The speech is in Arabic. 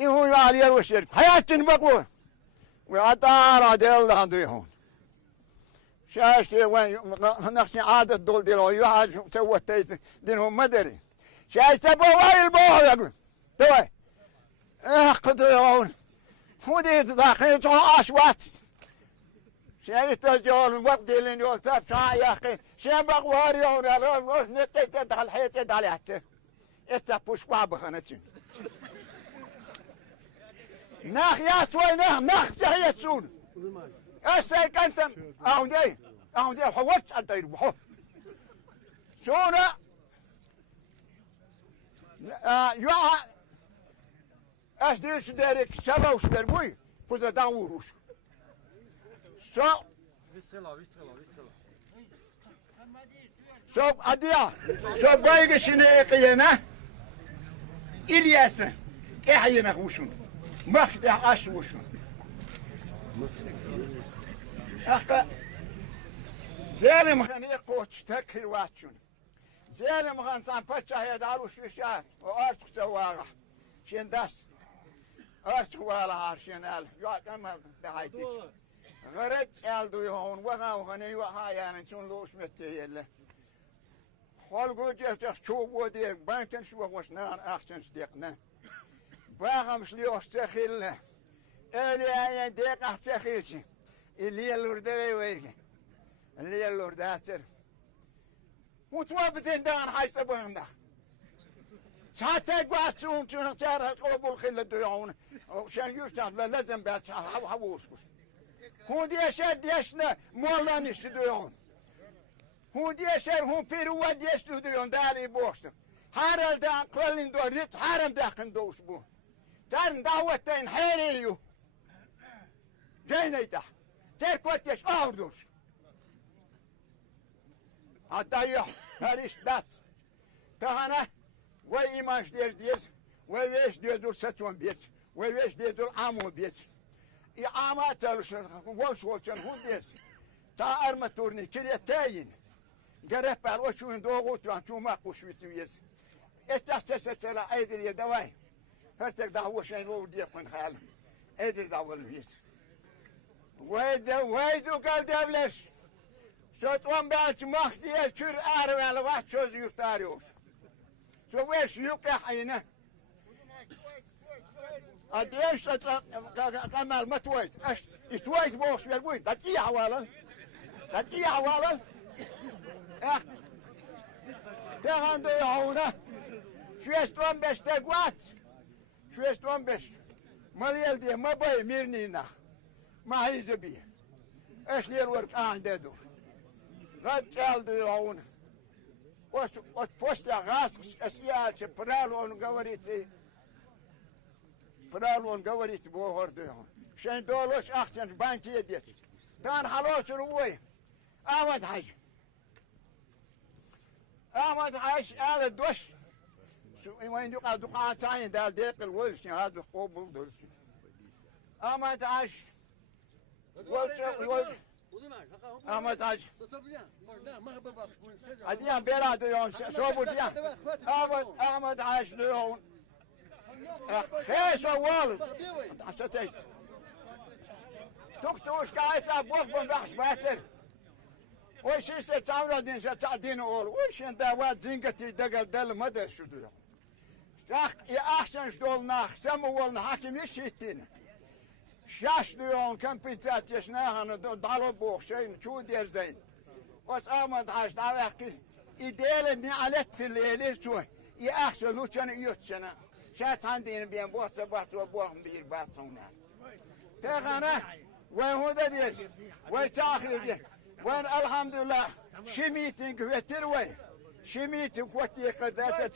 هو عليه وشر حياتنا بقوه وعطار ديال هذو هون شاشتي وين نخشي عادة دول ديال يحاج سوت دينهم مدري شاشتي بواي البوه يقول توي قدر هون فودي داخل تو اشوات شايت الجول وقت اللي يقول تاب شا يا اخي شي بقواري هون على نتيت دخل حياتي دالعته اتبوش بابخنتين ناخ يا سوي ناخ جهيتسون اسي كنتم اهدي حوت انت يربحوا سونا يا اسديش دارك شبوش دربوي فوز داوروش شوف اديا شوف بايق شنيقينا الياس كيحينا خوشون مخدع اشوشون اخ زالم خني قوتش تكل واتشون زالم خن تنفتش هي دارو شيشات وارتك تواغح شين داس ارتك ولا عارشين ال يا كما دعيتك غرت يالدو يهون وغاو خني وها يعني شون لوش متيله خلقو جفتخ شوب ودي بانكن شو وشنان اخشن صديقنا باغم شليوش تخيلنا انا ديك احتخيلش اللي اللوردري ويك اللي اللورداتر وتوابتين دان حيث بهمنا ساعتك واسون تنتار قبول خله ديون وشان يشتغل لازم بات حووسكس هو دي شاد يشنا مولان يشديون هو دي شاد هو بيرو ود يشديون دالي بوست هارل دان قلن دوريت حرم داخن دوس بو تان دعوتين حيريو جينيتا تركوتش اوردوس عطايح هاريش دات تهانا وي ايماش دير ويش ديزول ستون بيت ويش ديزول عامو بيت اي عاماتل وش وشن هو ديس تا ارماتورني كريا تاين قرب وشون دوغوت وان شو ما قوشويتويز اتحتسلا ايدل يدواي هرتك دعوه شين لو ديقن خال ايدل دعوه الويز ويدو قال دبلش شوتوان بالش مختي شر ارو على واحد شوز يختاريوس شو ويش يوقع حينه اديش كمال ما تويت اش تويت بوش يقول دقيقه حوالا دقيقه حوالا اه تهاندو هنا شو يستوان بش تقوات شو يستوان بش مليال دي ما باي ميرنينا ما هي زبيه ايش لي الورك عنده دو رجال دو هنا وش بوستا غاس اشياء برالون قوريتي برالون قوريتي بوهر دو شين دولوش احسن بانكي يديت كان حلوش روي احمد حاج قال الدوش وين يقع دقعة ثانية دال ديق الولش هذا قبول دولش احمد حاج احمد حاج اديان بيرا ديون صوبو ديان احمد حاج ديون خيش اول حسيت دكتور كايف ابوك بنبحش باتر وش يستعملوا دين تعدين اول وش انت واد زنقتي دقل دل مدى شو دول يا احسن شدول ناخ سمو ولنا حاكم يشيتين شاش ديون كم بيتزات يشناها ضلوا بوخ شيء شو دير زين بس احمد حاج تعرف يدير اني علت في الليل شوي يا احسن لو كان يوتشنا شات عندي بين بوس بوس وبوخ بير باتونا تغنى وين هو ديش وين تاخذ ديش وين الحمد لله شميتين كوتر وين شميتين كوتي قداسة